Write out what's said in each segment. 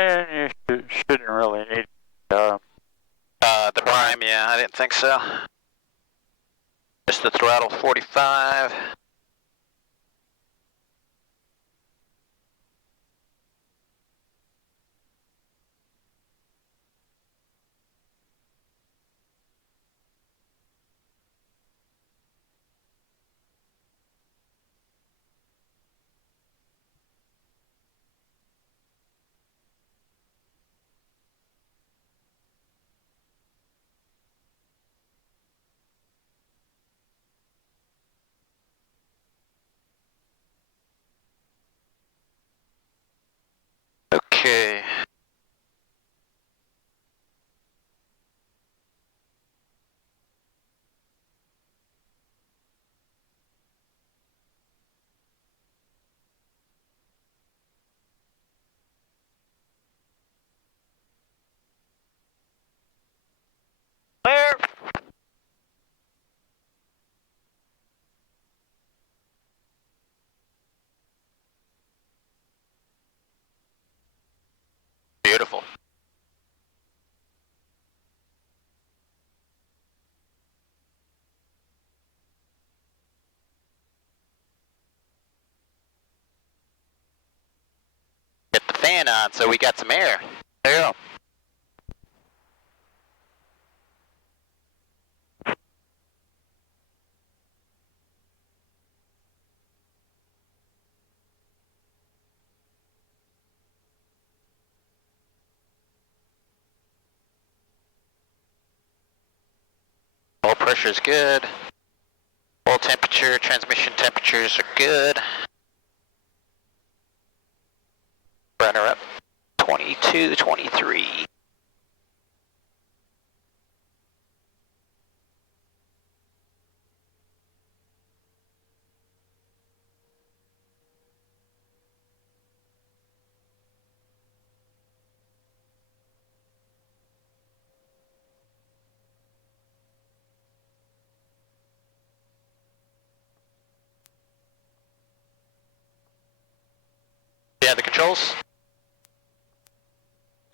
And you shouldn't really need the prime, yeah, I didn't think so. Just the throttle 45. Okay. Clear. Beautiful. Get the fan on so we got some air. There you go. Oil pressure is good. Oil temperature, transmission temperatures are good. Runner up 22, 23. Yeah, the controls?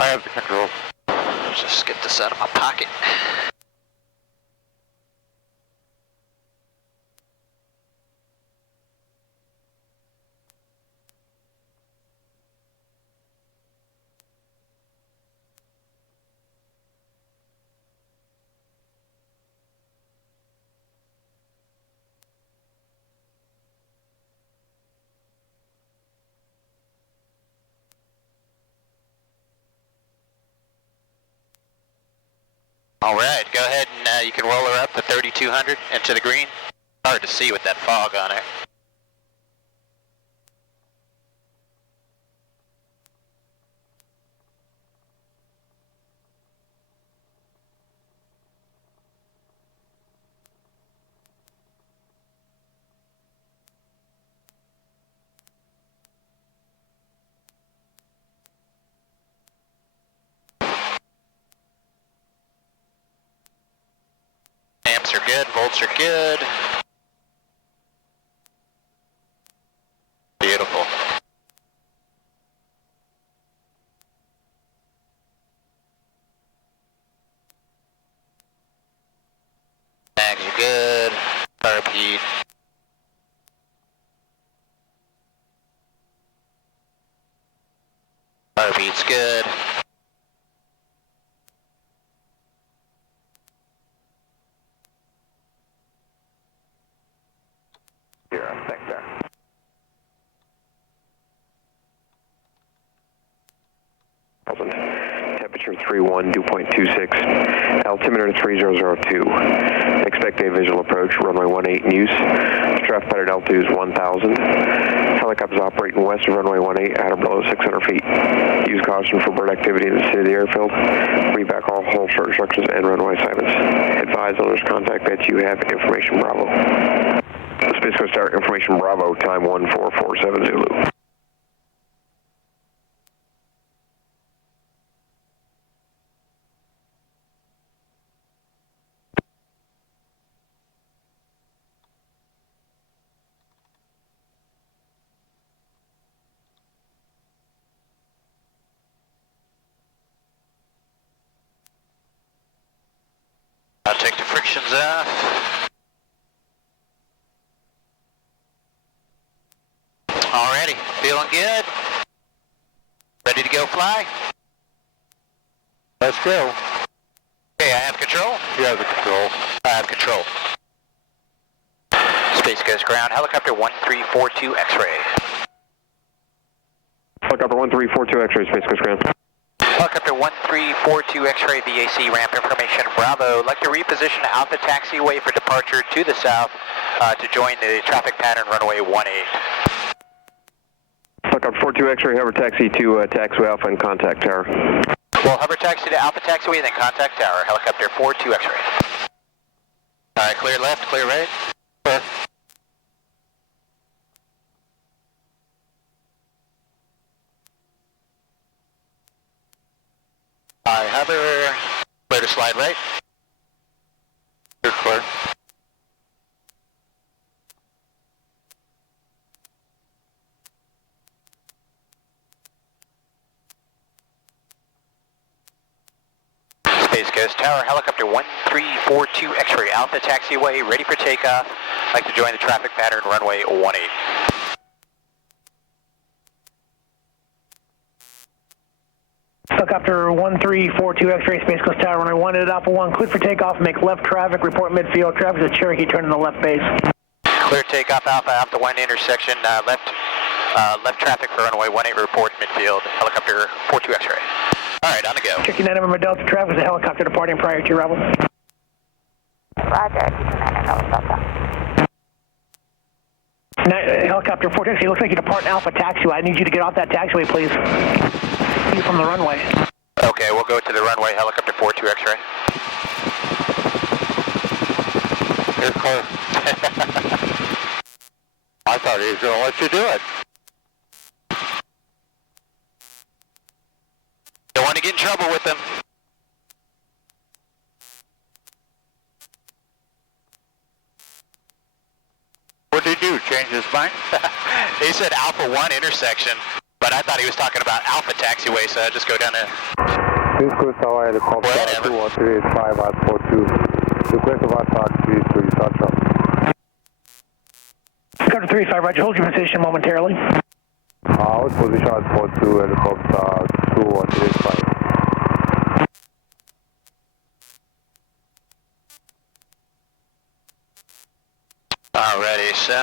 I have the controls. Just get this out of my pocket. All right, go ahead and you can roll her up to 3200 into the green. Hard to see with that fog on it. Amps are good, volts are good. Beautiful. And you're good. Carb heat. Carb heat's good. Here, I'm back there. Temperature 31, dew point 26, altimeter 3002. Expect a visual approach, runway 18 in use. Draft pattern altitude is 1000. Helicopters operating west of runway 18 at or below 600 feet. Use caution for bird activity in the city of the airfield. Read back all hull short instructions and runway assignments. Advise others contact that you have information Bravo. Space Coast Tower information Bravo, time 1447 Zulu. I'll take the frictions off. Alrighty, feeling good. Ready to go fly? Let's go. Okay, I have control. You have the control. I have control. Space Coast ground, helicopter 1342 X-ray. Helicopter 1342 X-ray, Space Coast ground. Helicopter 1342 X-ray, BAC ramp information, Bravo. Like to reposition Alpha taxiway for departure to the south to join the traffic pattern runway 18. Helicopter 42 X-ray, hover taxi to taxiway Alpha and contact tower. Well, hover taxi to Alpha taxiway, then contact tower. Helicopter 42 X-ray. All right, clear left, clear right. Clear. All right, hover, clear to slide right. You're clear. Space Coast Tower, helicopter 1342 X-ray, Alpha taxiway, ready for takeoff. Like to join the traffic pattern runway 18. Helicopter 1342 X-ray, Space Coast Tower, runway 1 at Alpha 1, cleared for takeoff, make left traffic, report midfield, traffic to Cherokee, turn in the left base. Clear takeoff, Alpha 1 intersection, left traffic for runway 18, report midfield, helicopter 42 X-ray. Alright, on the go. Cherokee 9 November Delta, traffic is a helicopter departing prior to arrival. Roger, 29 November Delta. Helicopter 42 X-ray, looks like you depart Alpha taxiway. I need you to get off that taxiway, please. You from the runway. Okay, we'll go to the runway, helicopter 42 X-ray. You're clear. I thought he was going to let you do it. Don't want to get in trouble with them. What did he do? Change his mind? He said Alpha 1 intersection, but I thought he was talking about Alpha taxiway, so I just go down there. Space Coast Tower, helicopter Whatever. 21385 at 42. Request of our taxi to departure. Helicopter 35, Roger, hold your position momentarily. Out position at 42, helicopter 21385. Alrighty, so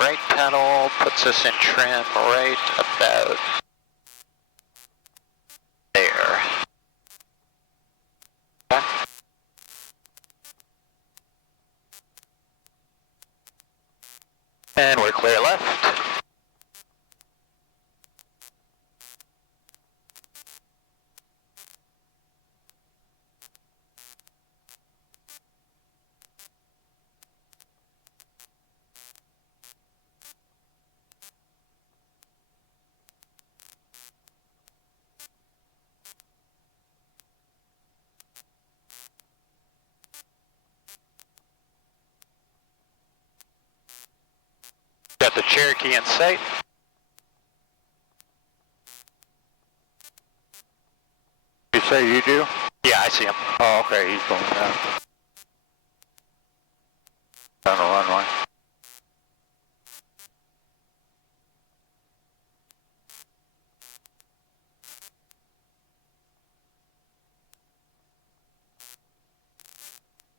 right pedal puts us in trim right about there. Okay. And we're clear left. Got the Cherokee in sight. You say you do? Yeah, I see him. Oh, okay, he's going down. Down the runway.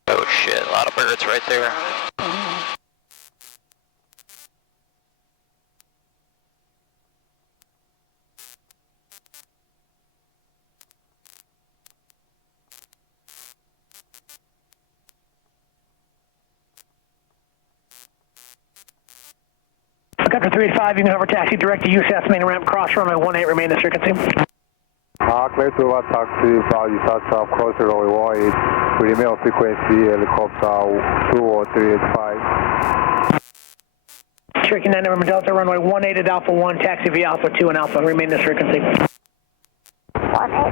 Oh shit, a lot of birds right there. Helicopter 385, you can hover taxi direct to USAS main ramp, cross runway 18, remain this frequency. Clear to our taxi, value touch-off, cross runway 18. We remain on frequency, helicopter 21385. Cherokee 9 November Delta, runway 18 at Alpha 1, taxi via Alpha 2 and Alpha, remain this frequency. 18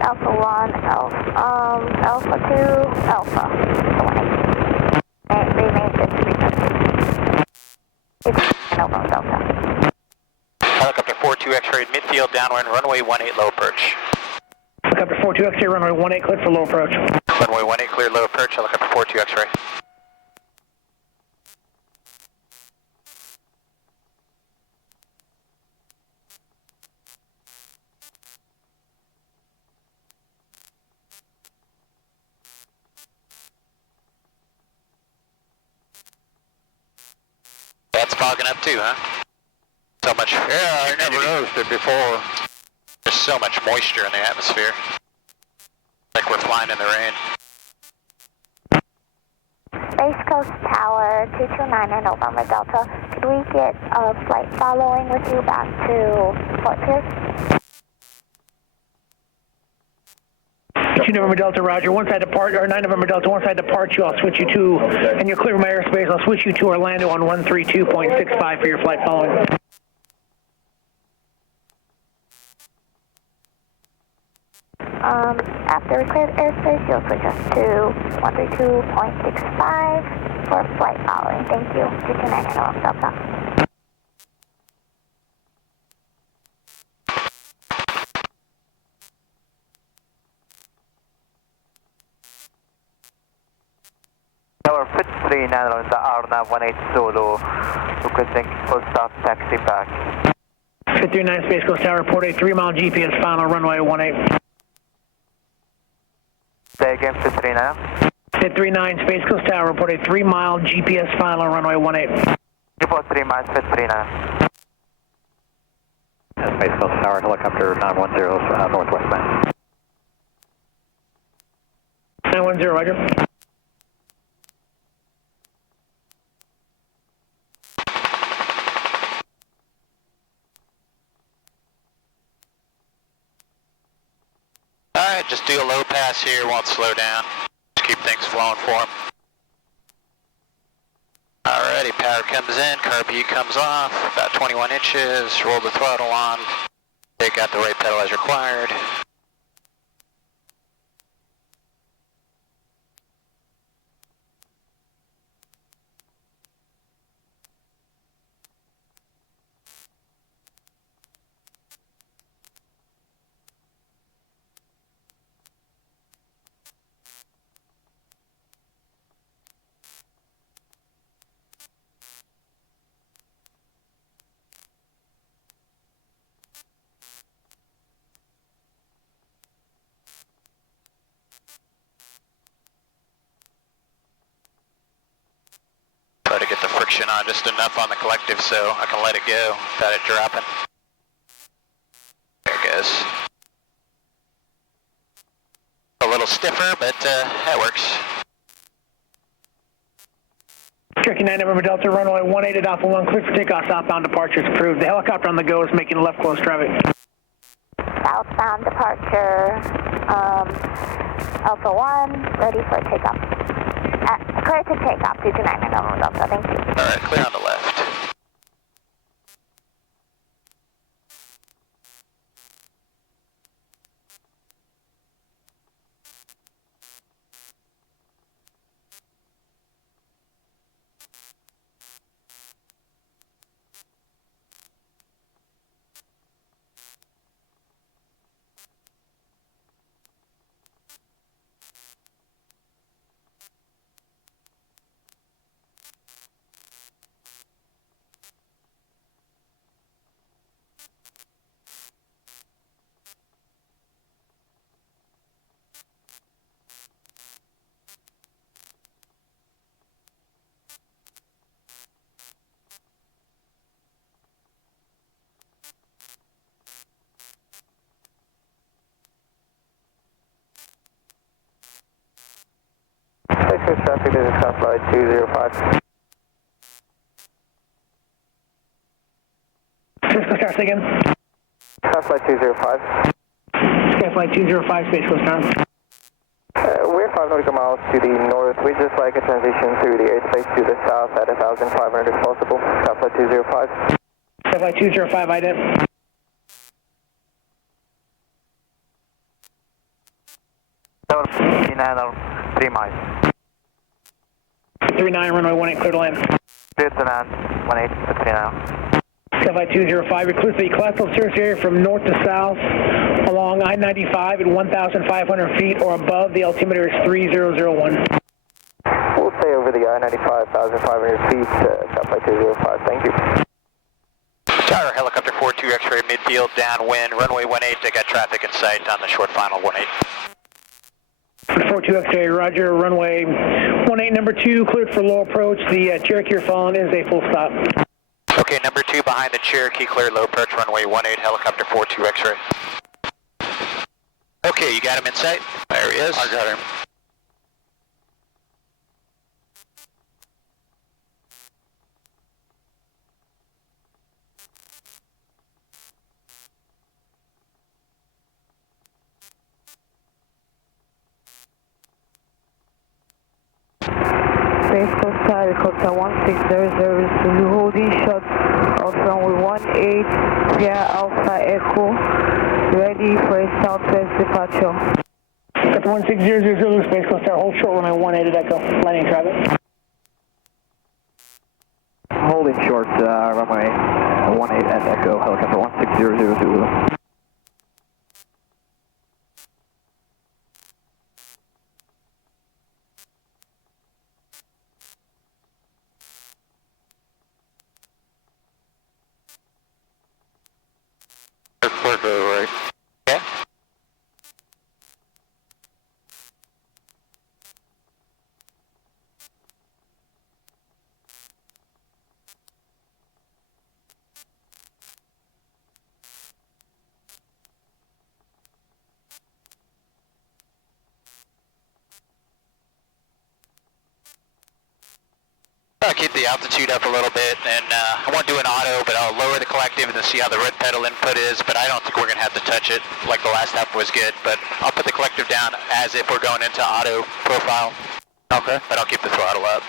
Alpha 1, Alpha 2, Alpha. 18. Remain this frequency. November Delta. Helicopter 42 X-ray midfield downwind, runway 18 low approach. Helicopter 42 X-ray, runway 18, cleared for low approach. Runway 18 clear low approach, helicopter 42 X-ray. That's fogging up too, huh? So much. Yeah, I never noticed it before. There's so much moisture in the atmosphere. Like we're flying in the rain. Space Coast Tower 229 in November Delta. Could we get a flight following with you back to Fort Pierce? 2 November Delta, roger. Once I depart, or 9 November Delta, once I depart you, I'll switch you to, and you're clear my airspace, I'll switch you to Orlando on 132.65 for your flight following. After we clear airspace, you'll switch us to 132.65 for flight following. Thank you. 229 in November Delta. Tower 39 on the RNAV 18 Zulu, requesting full stop taxi back. 539 Space Coast Tower, report a 3-mile GPS final, runway 18. Say again, 539. 539 Space Coast Tower, report a 3-mile GPS final, runway 18. Report 3 miles, 539. Space Coast Tower, helicopter 910 northwest bound. 910, roger. Alright, just do a low pass here, won't slow down. Just keep things flowing for him. Alrighty, power comes in, carb U comes off, about 21 inches, roll the throttle on, take out the right pedal as required. Try to get the friction on just enough on the collective so I can let it go without it dropping. There it goes. A little stiffer, but that works. Cherokee 9 November Delta, runway 18 at Alpha 1, clear for takeoff, southbound departure is approved. The helicopter on the go is making left close traffic. Southbound departure, Alpha 1, ready for takeoff. Clear to takeoff, 229 in November Delta, thank you. Alright, clear on the left. Texas traffic, this is Flight 205. Space Coast Tower, say again. Flight 205. Flight 205, Space Coast Tower. We're 5 nautical miles to the north. We'd just like a transition through the airspace to the south at 1,500 if possible. Flight 205. Flight 205, ident. Tower 39, 3 miles. 39, runway 18, clear to land. Clear to land, 18 to 39. Flight 205, you're clear for the classical service area from north to south along I-95 at 1,500 feet or above. The altimeter is 3001. We'll stay over the I-95, 1,500 feet, Flight 205, thank you. Tower, helicopter 42 X-ray midfield, downwind, runway 18, they got traffic in sight on the short final 18. 42 X-ray, roger, runway 18, number 2, cleared for low approach. The Cherokee you're following is a full stop. Okay, number 2 behind the Cherokee, clear low approach, runway 18, helicopter 42 X-ray. Okay, you got him in sight? There he is. I got him. Space Coast Tower, helicopter 1600, Zulu holding shot of runway 18, Sierra Alpha Echo, ready for a southwest departure. That's 1600 Zulu, Space Coast Tower, hold short runway 18 at Echo, landing traffic. Holding short, runway 18 at Echo, helicopter 1600 Zulu. Clear to the right. Okay. I'll keep the altitude up a little bit, and I won't do an auto, but I'll lower the collective and then see how the red pedal input is, but I don't think we're going to have to touch it like the last half was good, but I'll put the collective down as if we're going into auto profile. Okay. But I'll keep the throttle up.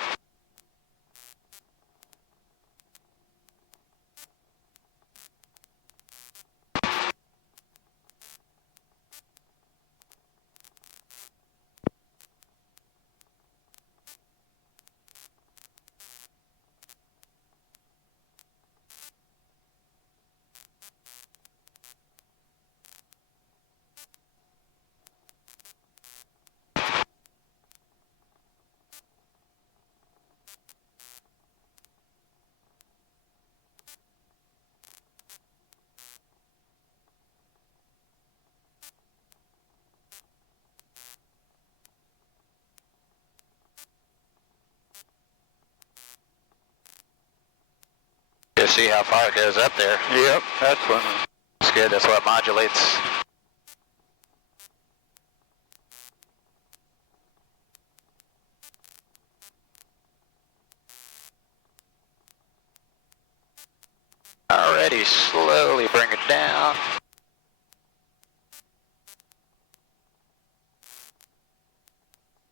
You see how far it goes up there? Yep, that's one. It's good, that's what modulates. Alrighty, slowly bring it down.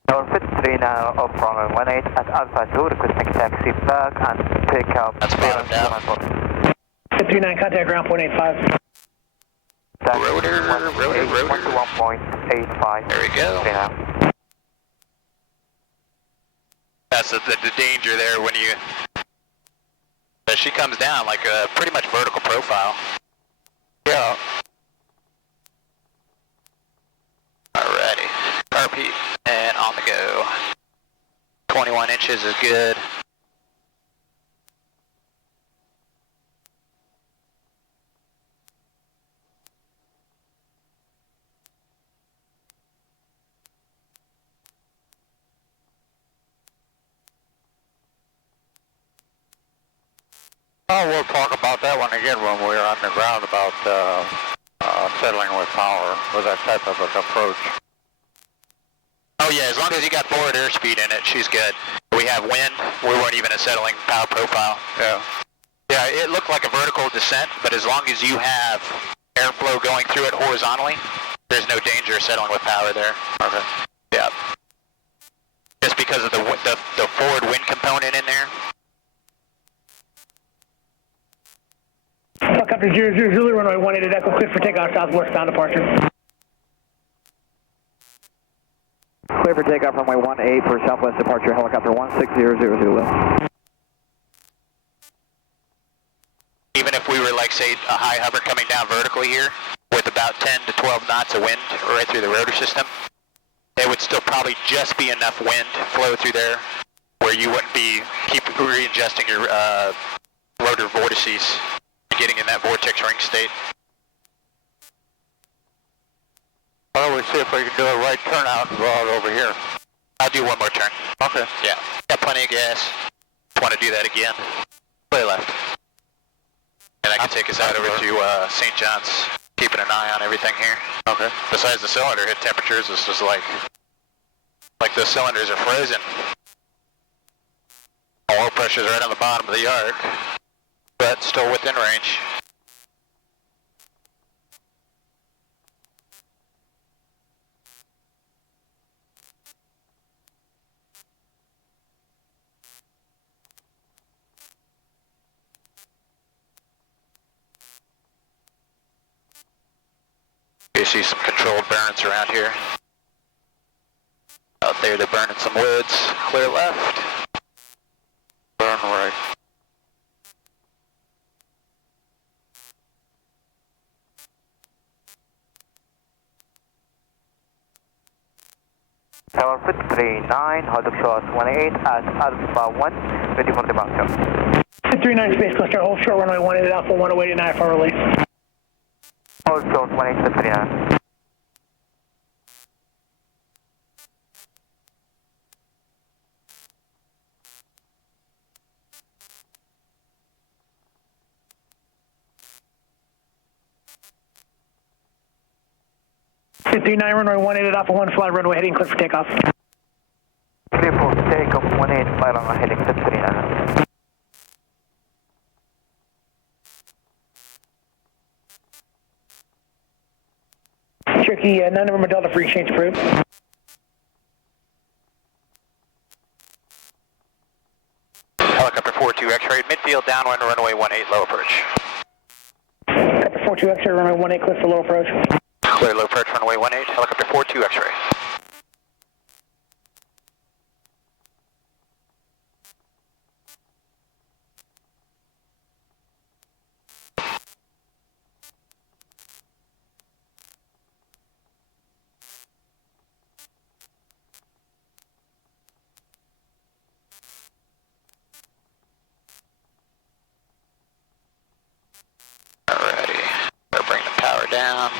Tower 53 now off runway 18 at Alpha 2, requesting taxi back and pick up. That's bottomed out. 39, contact ground point 85. Rotor. 121.85. There we go. Now. That's the danger there when you... She comes down like a pretty much vertical profile. Yeah. Alrighty. Carpeat and on the go. 21 inches is good. Oh, we'll talk about that one again when we're on the ground about settling with power with that type of an approach. Oh yeah, as long as you got forward airspeed in it, she's good. We have wind, we weren't even a settling power profile. Yeah. Yeah, it looked like a vertical descent, but as long as you have airflow going through it horizontally, there's no danger of settling with power there. Okay. Yeah. Just because of the forward wind component in there. Helicopter 00 Zulu, runway 18 at Echo, clear for takeoff, southwestbound departure. Clear for takeoff, runway 18 for southwest departure, helicopter 1600 Zulu. even if we were like, say, a high hover coming down vertically here with about 10 to 12 knots of wind right through the rotor system, it would still probably just be enough wind flow through there where you wouldn't be keep readjusting your rotor vortices and getting in that vortex ring state. Why don't we see if we can do a right turnout and go out over here? I'll do one more turn. Okay. Yeah, got plenty of gas. Just want to do that again. Play left. And I can take us out over to St. John's, keeping an eye on everything here. Okay. Besides the cylinder head temperatures, it's just like the cylinders are frozen. Oil pressure's right on the bottom of the arc, but still within range. You see some controlled burns around here. Out there they're burning some woods. Clear left. Burn right. Tower 539, hold short 18 at Alpha 1, ready for departure. 539 Space Coast, hold short runway 18 at Alpha 1, awaiting IFR release. Hold short 18 539. Nine runway 18 at Alpha 1, fly runway heading clear for takeoff. Clear for takeoff 18, fly runway heading 539. Cherokee 9 November Delta for exchange approved. Helicopter 42 X-ray, midfield downwind, runway 18, low approach. Helicopter 42 X-ray, runway 18, clear for low approach. Clear low approach, runway 18, helicopter 42 X-ray. Alrighty, we'll bring the power down.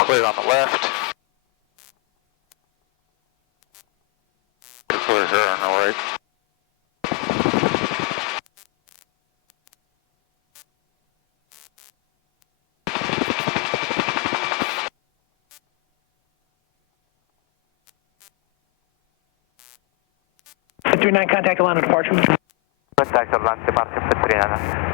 Clear on the left. Clear here on the right. At 39 contact line of departure. Contact line departure 539.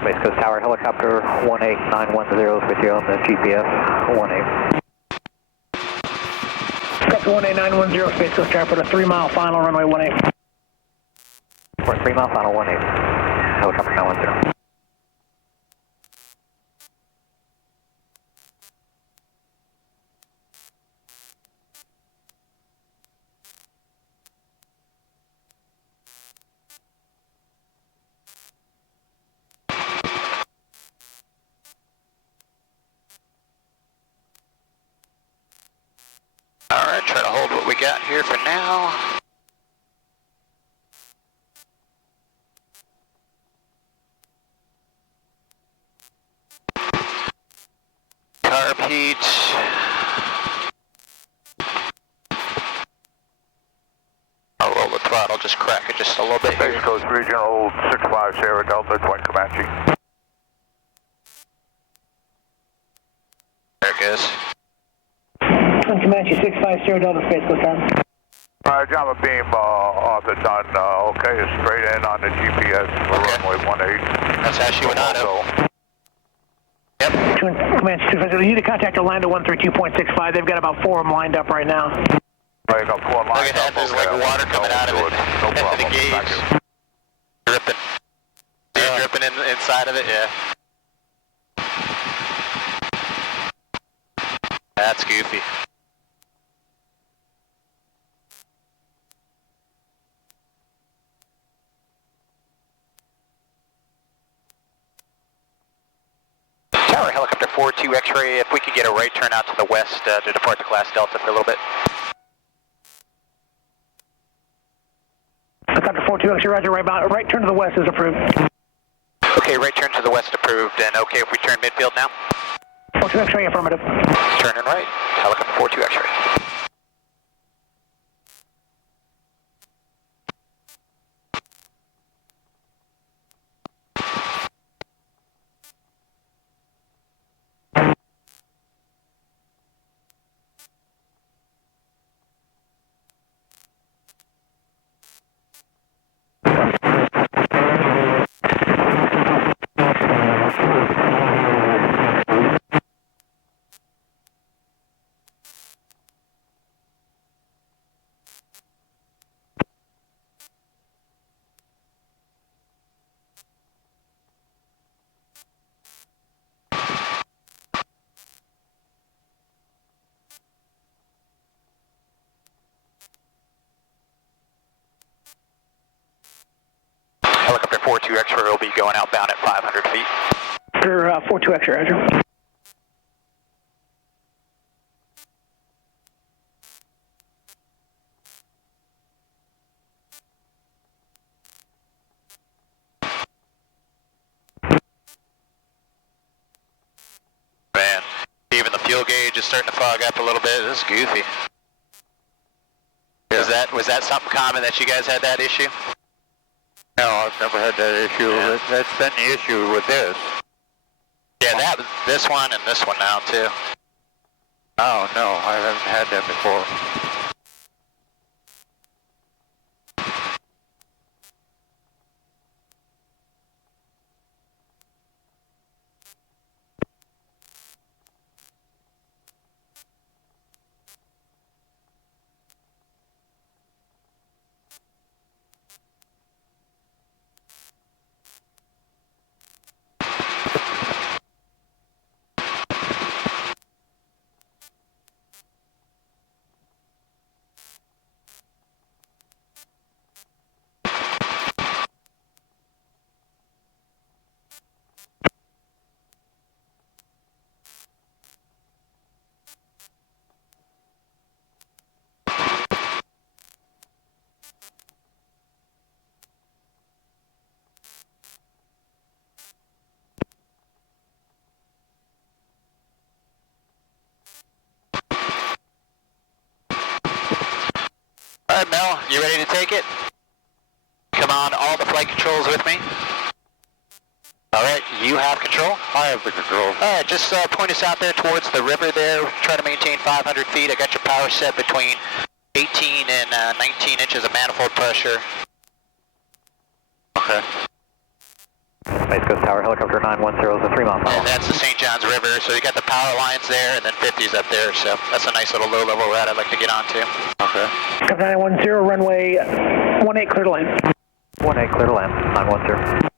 Space Coast Tower, helicopter 18910 with you on the GPS 18. Helicopter 18910 Space Coast Tower, put a 3-mile final runway 18. For a 3-mile final 18, helicopter 910. Alright, try to hold what we got here for now. Carb heat. I'll roll the throttle, just crack it just a little bit here. Space Coast Regional 65 Sierra Delta, Twin Comanche. There it goes. Twin Comanche 65 Sierra Delta Space Coast Tower. Jama beam off the done, okay, straight in on the GPS for runway 18. That's Ashley Winado. Yep. Twin Comanche 250, you need to contact Orlando 132.65. They've got about 4 of them lined up right now. I got 4 lines. Look at that, there's like water coming out of it. No Into problem. the gauge. Dripping. Dripping inside of it, yeah. That's goofy. Tower helicopter 42 X-ray, if we could get a right turn out to the west to depart the class Delta for a little bit. Helicopter 42 X-ray, roger, right turn to the west is approved. Okay, right turn to the west approved, and okay if we turn midfield now? 42 X-ray, affirmative. Turning right, helicopter 42 X-ray. Helicopter 42 X-ray will be going outbound at 500 feet. Helicopter 42 X-ray, roger. Man, even the fuel gauge is starting to fog up a little bit. This is goofy. Yeah. Was that something common that you guys had that issue? No, I've never had that issue. Yeah. That's been the issue with this. Yeah, this one and this one now too. Oh, no, I haven't had that before. All right, Mel, you ready to take it? Come on, all the flight controls with me. All right, you have control? I have the control. All right, just point us out there towards the river there. Try to maintain 500 feet. I got your power set between 18 and 19 inches of manifold pressure. Okay. Space Coast Tower, helicopter 910 is a 3 mile And that's the St. Johns River, so you got the power lines there, and then 50's up there, so that's a nice little low-level route I'd like to get onto. Okay. 910, runway 18, clear to land. 18, clear to land, 910.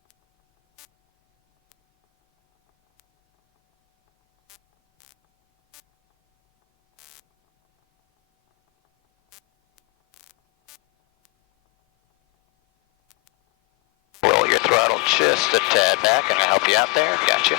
Roll your throttle just a tad back, and I'll help you out there. Gotcha.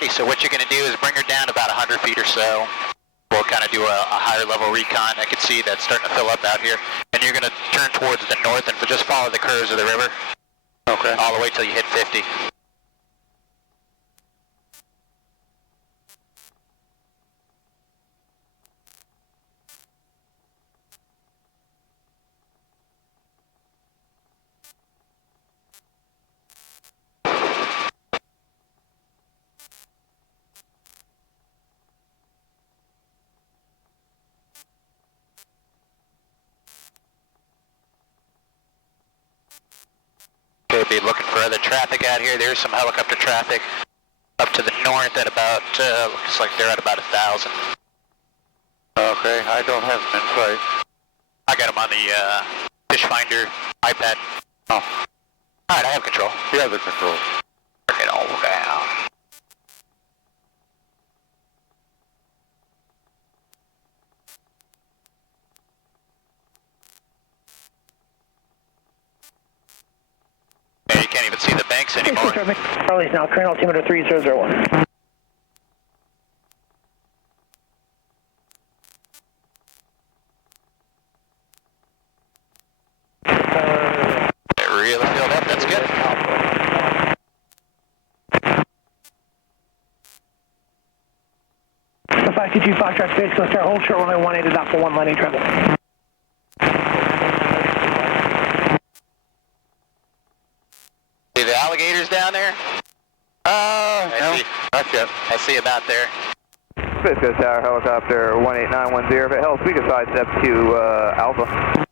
ready. So what you're going to do is bring her down about 100 feet or so. We'll kind of do a higher level recon. I can see that's starting to fill up out here. And you're going to turn towards the north and just follow the curves of the river. Okay. All the way till you hit 50. Could be looking for other traffic out here. There's some helicopter traffic up to the north at about, looks like they're at about 1,000. Okay, I don't have them in sight. I got them on the fish finder iPad. Oh. Alright, I have control. You have the control. Bring it all down. Yeah, you can't even see the banks anymore. Charlie's now, current altimeter 3001. It really filled up, that's good. The 522 Foxtrot Space Coast Tower, hold short runway 18 is out for 1 landing travel. See the alligators down there? No, not yet. I see about there. Space Coast Tower, helicopter 18910. If it helps, we can sidestep to Alpha.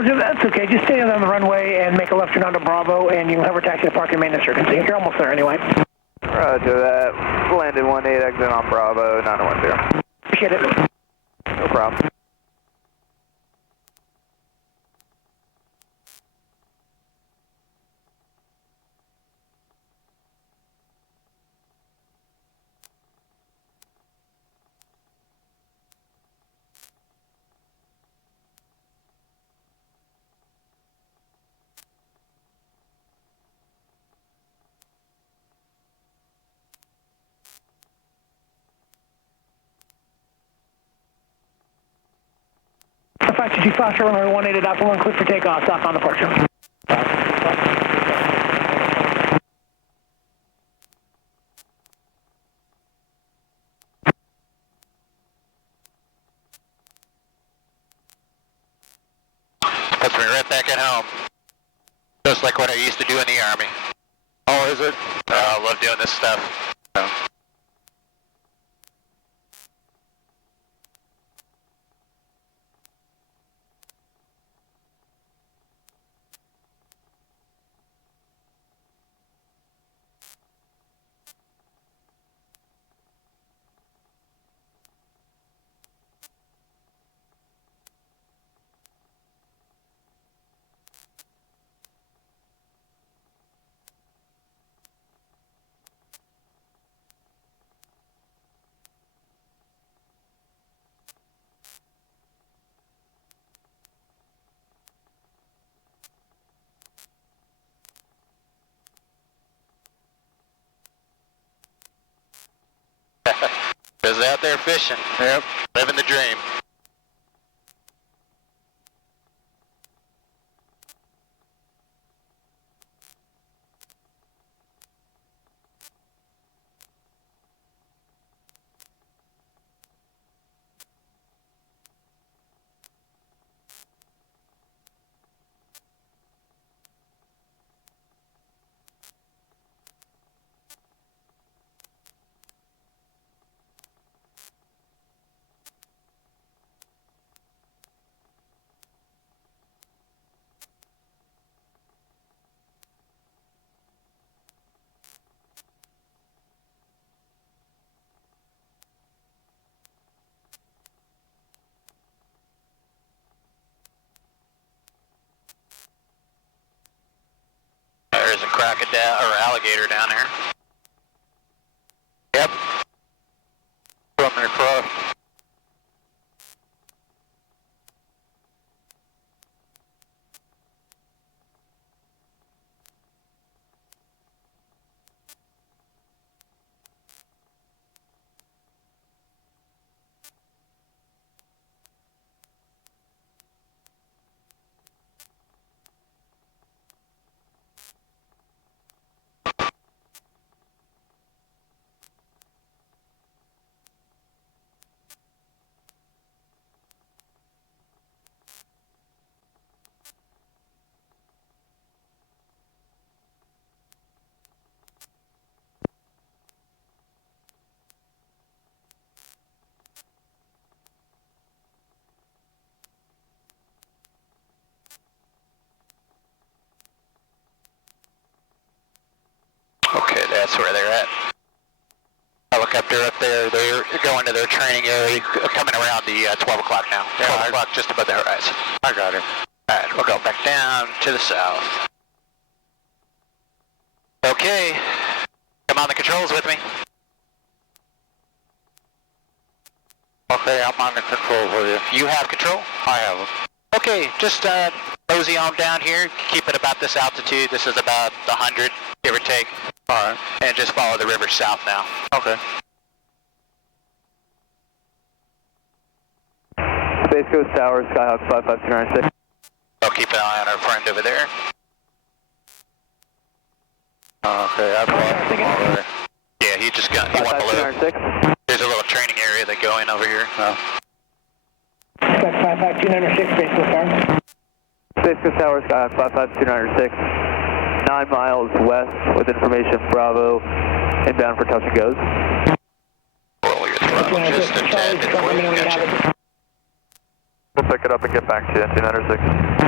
That's okay, just stay on the runway and make a left turn onto Bravo, and you'll have her taxi to park and maintenance frequency. You're almost there anyway. Roger that. Landed 18, exit on Bravo 910. Appreciate it. No problem. The 522 Foxtrot runway 18 is out for 1, clear for takeoff, south on departure. Puts me right back at home. Just like what I used to do in the Army. Oh, is it? I love doing this stuff. Just out there fishing. Yep. Living the dream. There's a crocodile or alligator down there. Yep. Coming across. that's where they're at. Helicopter up there, they're going to their training area, coming around the 12 o'clock now. 12 o'clock just above the horizon. I got it. Alright, we'll go back down to the south. Okay, come on the controls with me. Okay, I'm on the controls with you. You have control? I have them. Okay, just mosey on down here, keep it about this altitude. This is about 100, give or take. Alright. And just follow the river south now. Okay. Space Coast Tower, Skyhawk 55296. I'll keep an eye on our friend over there. Okay, I've lost him already. Yeah, he went below. 55296. There's a little training area they go in over here. That's 55296, Space Coast Tower. Space Coast Tower, Skyhawk 55296. 9 miles west with information Bravo, inbound for touch and goes. Roll your throttle just a tad before you catch it. We'll pick it up and get back to you, 296.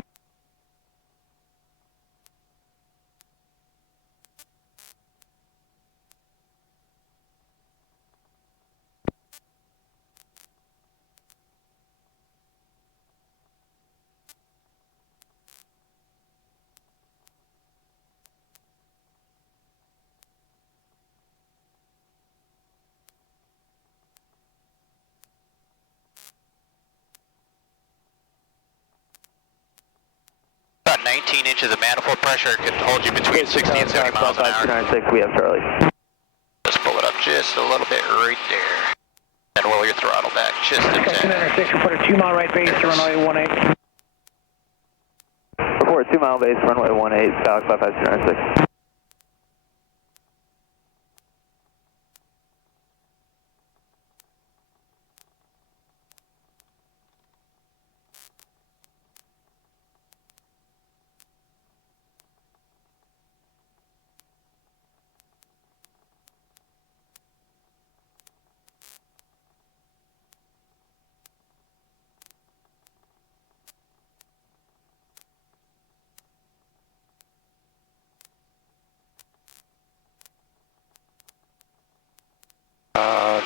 About 19 inches of manifold pressure can hold you between 60 and 70 miles an hour. 55296, we have Charlie. Just pull it up just a little bit right there. And roll your throttle back just a tad. 296, report a 2 mile right base to runway 18. Report 2 mile base, runway 18, Skyhawk 55296.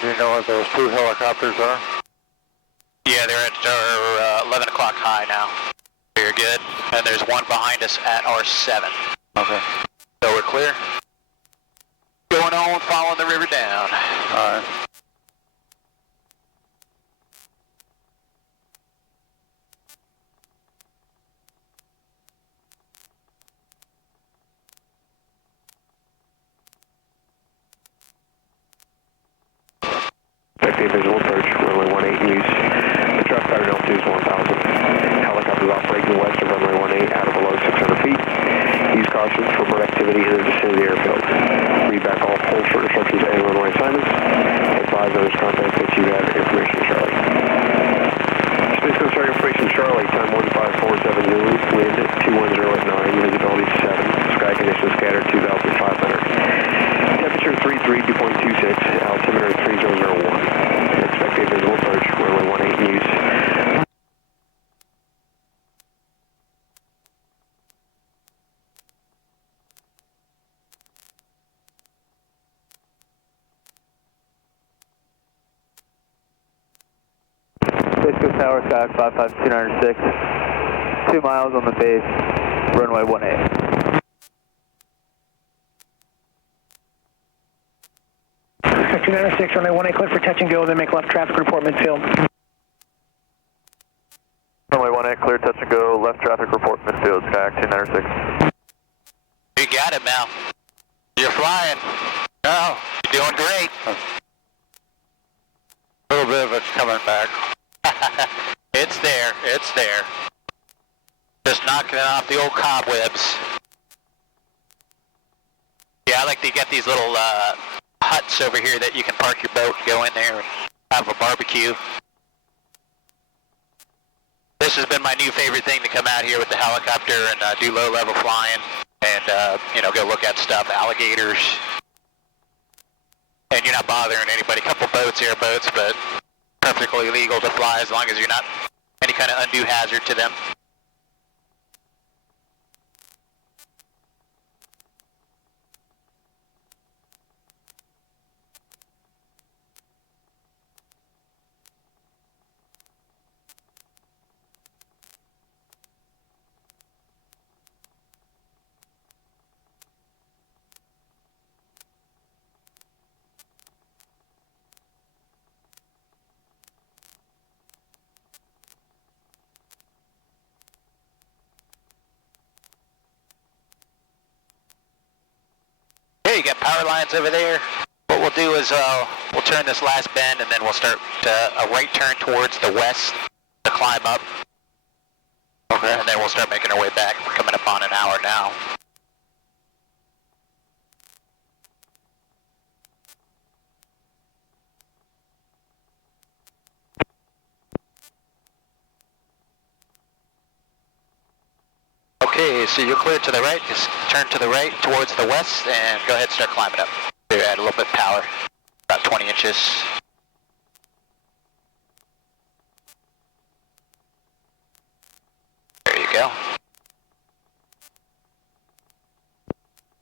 Do you know what those 2 helicopters are? Yeah, they're at our 11 o'clock high now. You're good. And there's one behind us at R7. Okay. So we're clear. Going on, following the river down. Alright. Expecting visual approach, runway 18 use. The draft pattern altitude is 1,000. Helicopters operating west of runway 18 out of below 600 feet. Use caution for bird activity in the vicinity of the airfield. Read back all full short instructions and runway assignments. Advise others contact that you have information Charlie. Space Coast Tower information Charlie, time 1547 Zulu, wind 210 at 9, visibility 7, sky conditions scattered 2,500. Temperature 33, 2.26, altimeter 3001. Expected visual approach, runway 18 use. Space Coast Tower, Skyhawk 55296. 2 miles on the base, runway 18. 296, runway 18, clear for touch and go, then make left traffic report midfield. Runway 18, clear touch and go, left traffic report midfield, Skyhawk 296. You got it, Mal. You're flying. Oh, you're doing great. A little bit of it's coming back. It's there. It's there. Just knocking it off the old cobwebs. Yeah, I like to get these little huts over here that you can park your boat and go in there and have a barbecue. This has been my new favorite thing to come out here with the helicopter and do low-level flying and, go look at stuff, alligators. And you're not bothering anybody. Couple boats, airboats, but perfectly legal to fly as long as you're not any kind of undue hazard to them. Okay, you got power lines over there. What we'll do is we'll turn this last bend and then we'll start a right turn towards the west to climb up. Okay. And then we'll start making our way back. We're coming up on an hour now. Okay, so you're clear to the right. Just turn to the right towards the west and go ahead and start climbing up. You add a little bit of power, about 20 inches. There you go.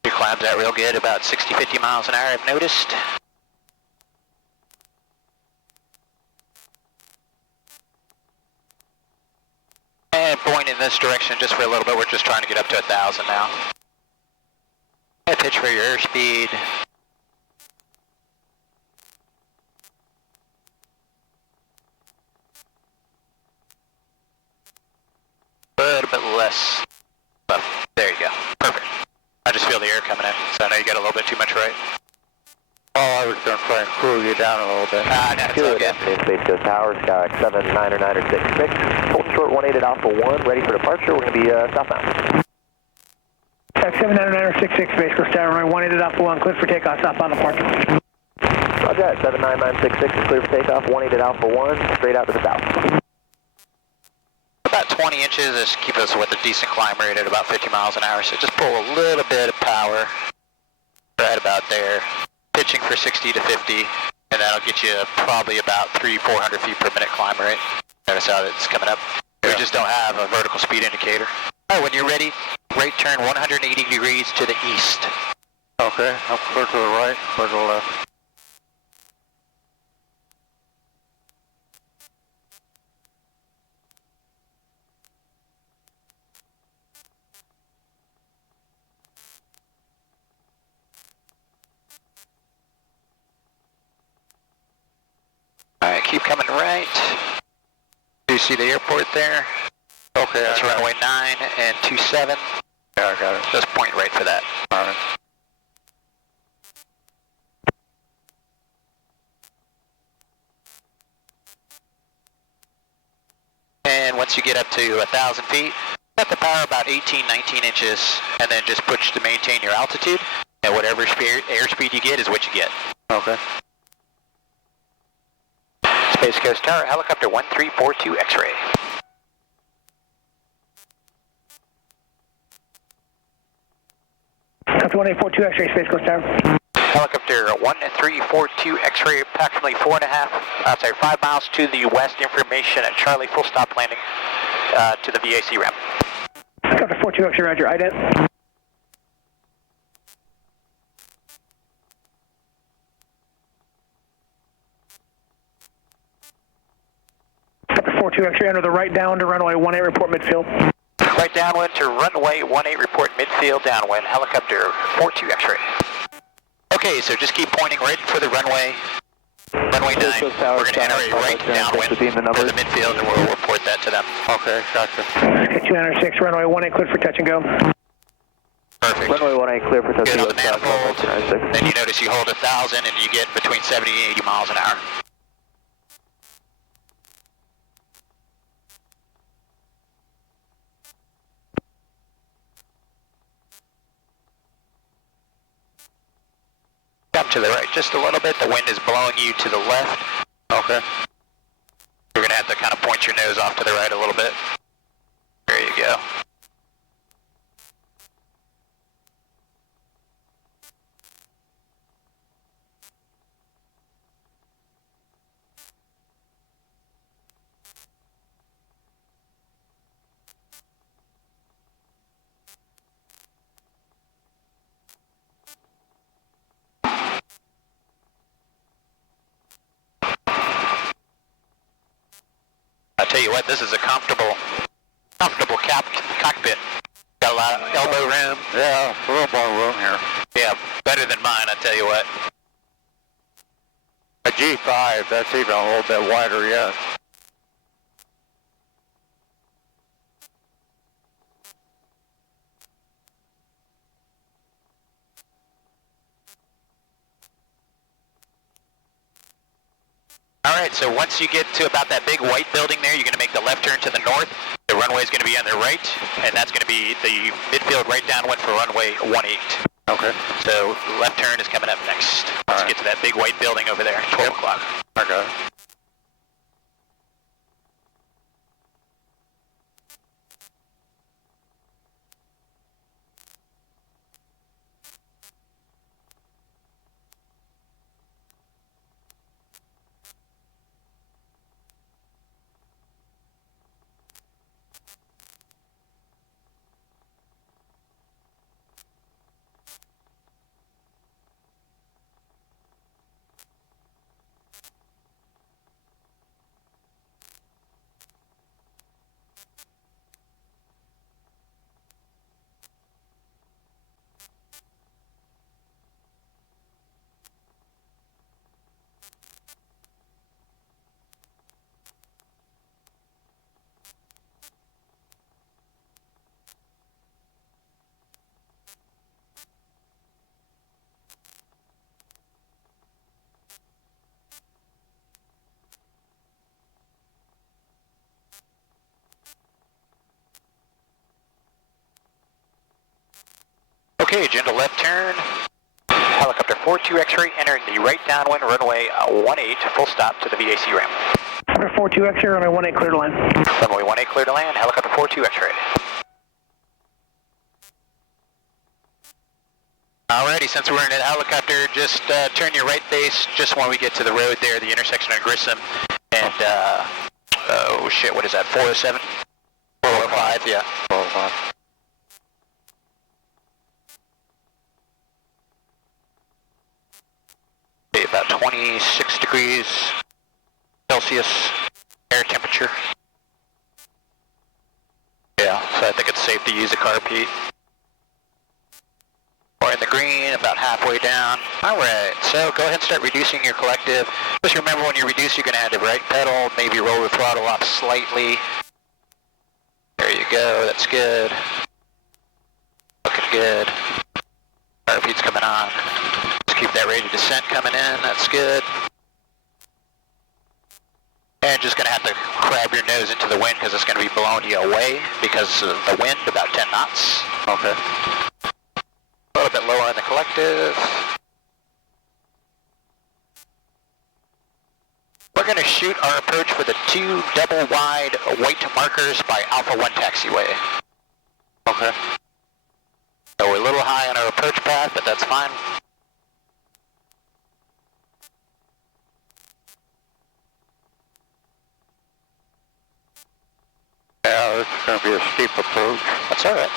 You climbed that real good, about 60, 50 miles an hour, I've noticed. And point in this direction just for a little bit. We're just trying to get up to 1,000 now. And pitch for your airspeed. A little bit less. But there you go. Perfect. I just feel the air coming in, so I know you got a little bit too much right. Oh, I was going to try and cool you down a little bit. No, it's all good. Space Coast Tower, Sky 79966. Hold short 18 at Alpha 1, ready for departure. We're going to be southbound. Sky 79966, Space Coast Tower, runway 18 at Alpha 1, clear for takeoff, southbound departure. Roger that, 79966 is clear for takeoff, 18 at Alpha 1, straight out to the south. About 20 inches, just keep us with a decent climb rate at about 50 miles an hour, so just pull a little bit of power right about there. Pitching for 60 to 50, and that'll get you probably about 300-400 feet per minute climb rate. Notice how it's coming up. We just don't have a vertical speed indicator. All right, when you're ready, right turn 180 degrees to the east. Okay, I'm clear to the right, clear to the left. All right, keep coming right. Do you see the airport there? Okay, that's runway 9 and 27. Yeah, I got it. Just point right for that. All right. And once you get up to 1,000 feet, set the power about 18, 19 inches, and then just push to maintain your altitude. And whatever airspeed you get is what you get. Okay. Space Coast Tower, helicopter 1342 X-ray. That's 1842 X-ray, Space Coast Tower. Helicopter 1342 X-ray, approximately 5 miles to the west. Information at Charlie, full stop landing to the VAC ramp. Helicopter 42 X-ray, roger, ident. Helicopter 42 X-ray, under the right down to runway 18, report midfield. Right downwind to runway 18, report midfield downwind, helicopter 42 X-ray. Okay, so just keep pointing right for the runway 9. We're going to enter a right downwind for the midfield, and we'll report that to them. Okay, gotcha. Okay, 206, runway 18, clear for touch and go. Perfect. Runway 18, clear for touch and go. Good on the manifold. Then you notice you hold 1,000, and you get between 70 and 80 miles an hour. Come to the right just a little bit. The wind is blowing you to the left. Okay. You're going to have to kind of point your nose off to the right a little bit. There you go. I tell you what, this is a comfortable cockpit. Got a lot of elbow room. Yeah, a little more room here. Yeah, better than mine, I tell you what. A G5, that's even a little bit wider yet. All right, so once you get to about that big white building there, you're going to make the left turn to the north. The runway is going to be on the right, and that's going to be the midfield right downwind for runway 18. Okay. So left turn is coming up next. Let's get to that big white building over there, 12 o'clock. Okay. Okay, agenda left turn. Helicopter 42 X-ray entering the right downwind runway 18, full stop to the VAC ramp. Helicopter 42 X-ray, runway 18 clear to land. Runway 18 clear to land, helicopter 42 X-ray. Alrighty, since we're in a helicopter, just turn your right base just when we get to the road there, the intersection of Grissom and, oh shit, what is that, 407? 405, yeah. 405. About 26 degrees Celsius air temperature. Yeah, so I think it's safe to use the carpet. We're in the green, about halfway down. Alright, so go ahead and start reducing your collective. Just remember when you reduce, you're going to add the right pedal, maybe roll the throttle up slightly. There you go, that's good. Looking good. Carpet's coming on. Keep that rate of descent coming in, that's good. And just going to have to grab your nose into the wind because it's going to be blowing you away because of the wind, about 10 knots. Okay. A little bit lower on the collective. We're going to shoot our approach for the 2 double wide white markers by Alpha 1 taxiway. Okay. So we're a little high on our approach path, but that's fine. Yeah, this is going to be a steep approach. That's all right.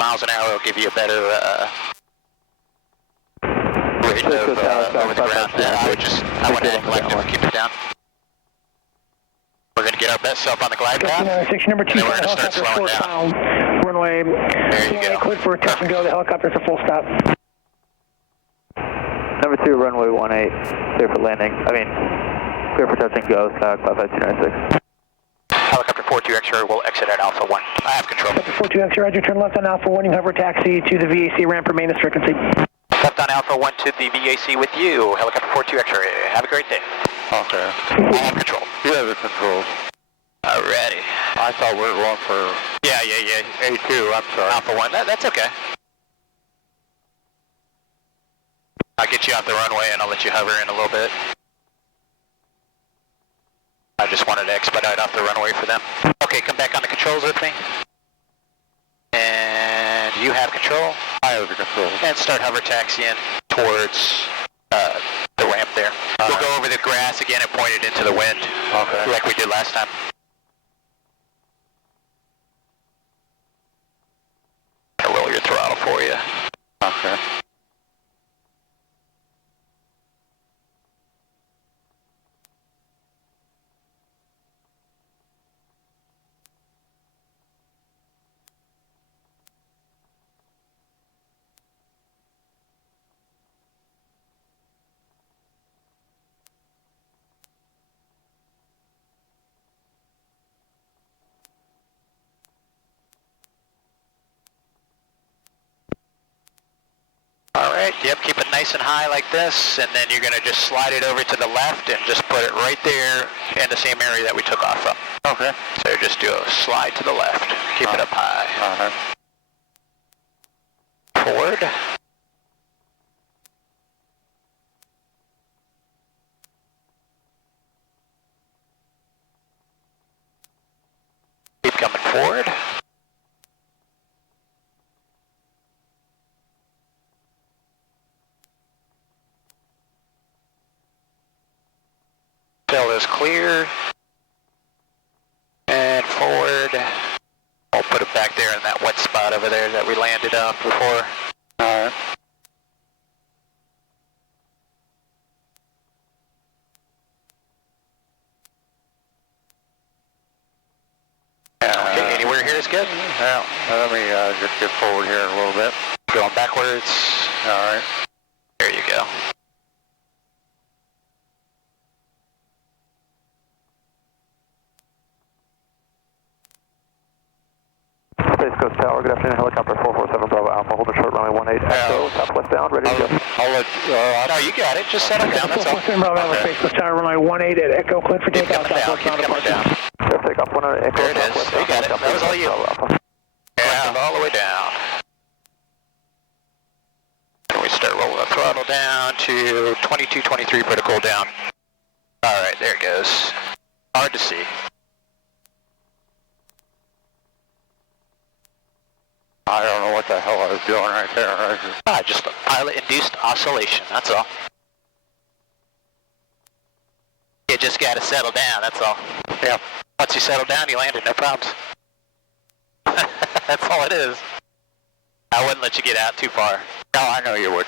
miles an hour will give you a better rate of over the ground. I would add collective, keep it down. We're going to get our best self on the glide path. Section number 2, and then we're going to start slowing down. Runway, there you go. Clear for touch and go. The helicopter's a full stop. Number 2, runway 18, clear for landing. Clear for touch and go, Skyhawk 55296. Helicopter 42 X-ray will exit at Alpha 1. I have control. Helicopter 42 X-ray, roger, turn left on Alpha 1, you hover taxi to the VAC ramp, remain as frequency. Left on Alpha 1 to the VAC with you, Helicopter 42 X-ray. Have a great day. Okay. I have control. You have the controls. Alrighty. I thought we were going for... Yeah. A2, I'm sorry. Alpha 1, that's okay. I'll get you off the runway and I'll let you hover in a little bit. I just wanted to expedite off the runway for them. Okay, come back on the controls with me. And you have control. I have the controls. And start hover taxiing towards the ramp there. We'll go over the grass again and point it into the wind. Okay. Like we did last time. I'll roll your throttle for you. Okay. right, yep, keep it nice and high like this, and then you're going to just slide it over to the left and just put it right there in the same area that we took off from. Okay. So just do a slide to the left. Keep it up high. Forward. Keep coming forward. Tail is clear. And forward. I'll put it back there in that wet spot over there that we landed on before. Alright. Okay, anywhere here is good. Yeah, let me just get forward here a little bit. Going backwards. Alright. There you go. Space Coast Tower, good afternoon, helicopter 447 Bravo Alpha, hold a short runway 18 Echo, southwest down, ready to go. I'll let No, you got it. Just settle down, that's all. 447 Bravo Alpha, Space Coast Tower, runway 18 at Echo, cleared for Keep takeoff, coming down, southwest keep bound coming departure. down. Clear takeoff, 1 Echo, There it is. southwest You got it. bound, That was all you. Bravo Alpha. Yeah, all the way down. And we start rolling the throttle down to 22, 23 vertical down. All right, there it goes. Hard to see. I don't know what the hell I was doing right there. Just a pilot-induced oscillation, that's all. You just got to settle down, that's all. Yeah. Once you settle down, you landed, no problems. That's all it is. I wouldn't let you get out too far. No, I know you would.